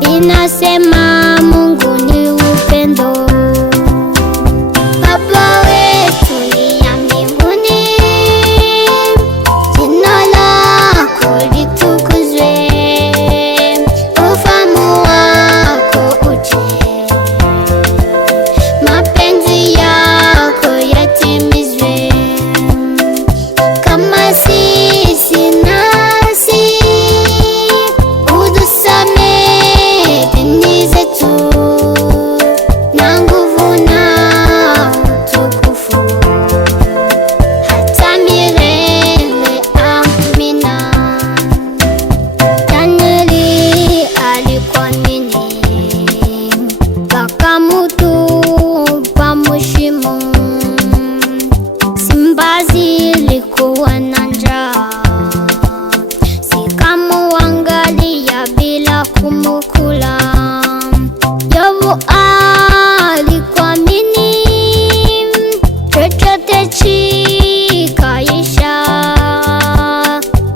Inasema Mungu ni upendo. Baba wetu uliye mbinguni, jina lako litukuzwe, ufalme wako uje, mapenzi yako yatimizwe, kama sisi nasi utusamehe deni zetu, na nguvu na utukufu hata milele. Amina. Danieli alikuamini, wakamutupa shimoni. Simba zilikuwa na njaa, zikamuangalia bila kumkula. Yobu alikuamini, chochote chikaisha,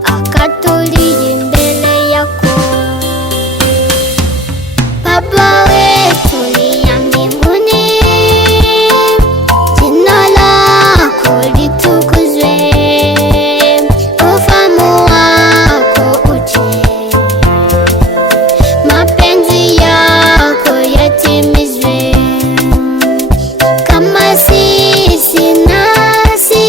akatulia mbele yako. Baba wetu uliye mbinguni, jina lako litukuzwe, ufalme wako uje, mapenzi yako yatimizwe, kama sisi nasi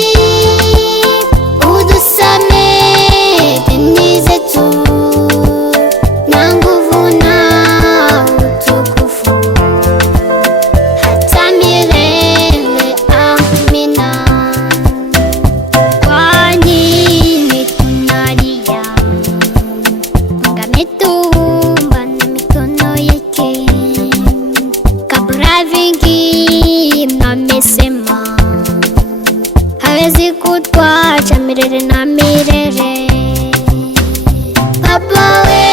utusamehe deni zetu, na nguvu na utukufu hata milele. Amina. Kwa nini tunalia? Mungu ametuumba na mikono yake, kabla vingi amesema hawezi kutuacha milele na milele. Baba wetu